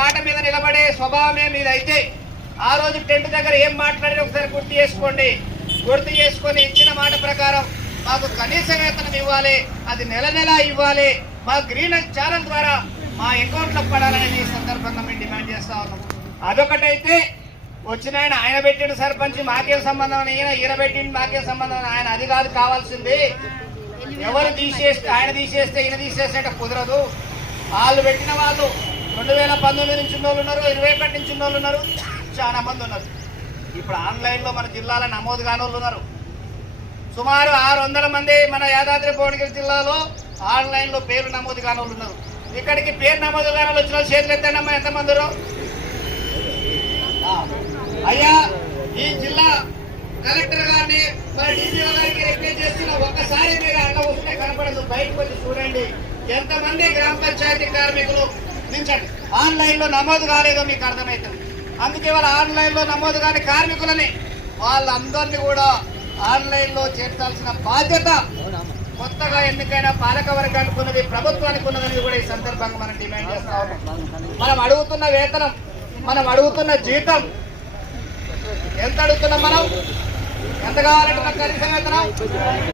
మాట మీద నిలబడే స్వభావమే మీదైతే ఆ రోజు టెంట్ దగ్గర ఏం మాట్లాడి ఒకసారి గుర్తు చేసుకొని ఇచ్చిన మాట ప్రకారం మాకు కనీస వేతనం ఇవ్వాలి, అది నెల ఇవ్వాలి, మా గ్రీన్ ఛానల్ ద్వారా మా అకౌంట్లో పడాలని ఈ సందర్భంగా మేము డిమాండ్ చేస్తా ఉన్నాం. అదొకటైతే వచ్చిన ఆయన పెట్టిన సర్పంచ్ మాకేం సంబంధం అని, ఈయన పెట్టింది మాకేం సంబంధం అని, ఆయన అది కాదు కావాల్సింది. ఎవరు తీసేస్తే ఆయన తీసేస్తే ఈయన తీసేస్తే అంటే కుదరదు. వాళ్ళు పెట్టిన వాళ్ళు 2019 నుంచి ఉన్నోళ్ళు ఉన్నారు, 21 నుంచి ఉన్నోళ్ళు ఉన్నారు, చాలా మంది ఉన్నారు. ఇప్పుడు ఆన్లైన్లో మన జిల్లాలో నమోదు కాని వాళ్ళు ఉన్నారు. సుమారు 600 మంది మన యాదాద్రి భువనగిరి జిల్లాలో ఆన్లైన్లో పేరు నమోదు కాని వాళ్ళు ఉన్నారు. ఇక్కడికి పేరు నమోదు కాని వాళ్ళు వచ్చిన చేతులు ఎత్తండమ్మా, ఎంతమంది ఉన్నారు? అయ్యా, ఈ జిల్లా కలెక్టర్ గారిని మన డీజీఓ గారికి రిక్వెస్ట్ చేస్తున్న ఒక్కసారి మీరు అట్లా వస్తే కనపడదు, బయటకు వచ్చి చూడండి ఎంతమంది గ్రామ పంచాయతీ కార్మికులు దించండి. ఆన్లైన్లో నమోదు కాలేదో మీకు అర్థమవుతుంది. అందుకే వాళ్ళ ఆన్లైన్లో నమోదు కాని కార్మికులని వాళ్ళందరినీ కూడా ఆన్లైన్లో చేర్చాల్సిన బాధ్యత కొత్తగా ఎన్నికైన పాలక వర్గానికి ఉన్నది, ప్రభుత్వానికి ఉన్నదని కూడా ఈ సందర్భంగా మనం డిమాండ్ చేస్తా ఉన్నాం. మనం అడుగుతున్న వేతనం, మనం అడుగుతున్న జీతం ఎంత అడుగుతున్నాం? మనం ఎంత కావాలంటే కనీస వేతనం